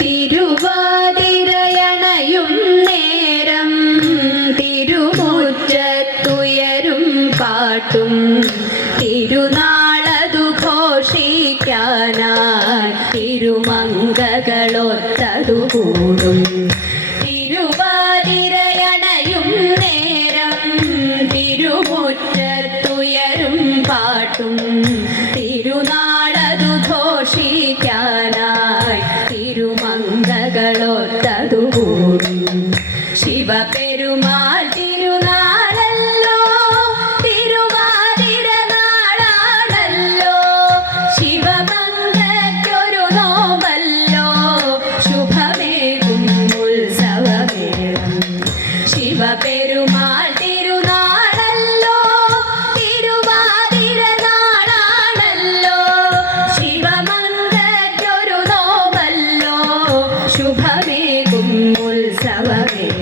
തിരുവാതിരയണയും നേരം തിരുമുറ്റത്തുയരും പാട്ടും തിരുനാളതു ഘോഷിക്കാനായി തിരുമംഗകളൊത്തതു കൂടും. തിരുവാതിരയണയും നേരം തിരുമുറ്റത്തുയരും പാട്ടും തിരുനാളതു ഘോഷിക്കാനായി തിരുമംഗകളൊത്തതു കൂടും. ശിവപെരുമാൾ തിരുനാളല്ലോ, തിരുവാതിര നാളാണല്ലോ, ശിവമംഗയ്ക്കൊരു നോമല്ലോ, ശുഭമേകും ഉത്സവമേളം. ശിവപെരുമാൾ തിരുനാളല്ലോ, തിരുവാതിര നാളാണല്ലോ, ശിവമംഗയ്ക്കൊരു നോമല്ലോ, ശുഭമേകും ഉത്സവമേളം.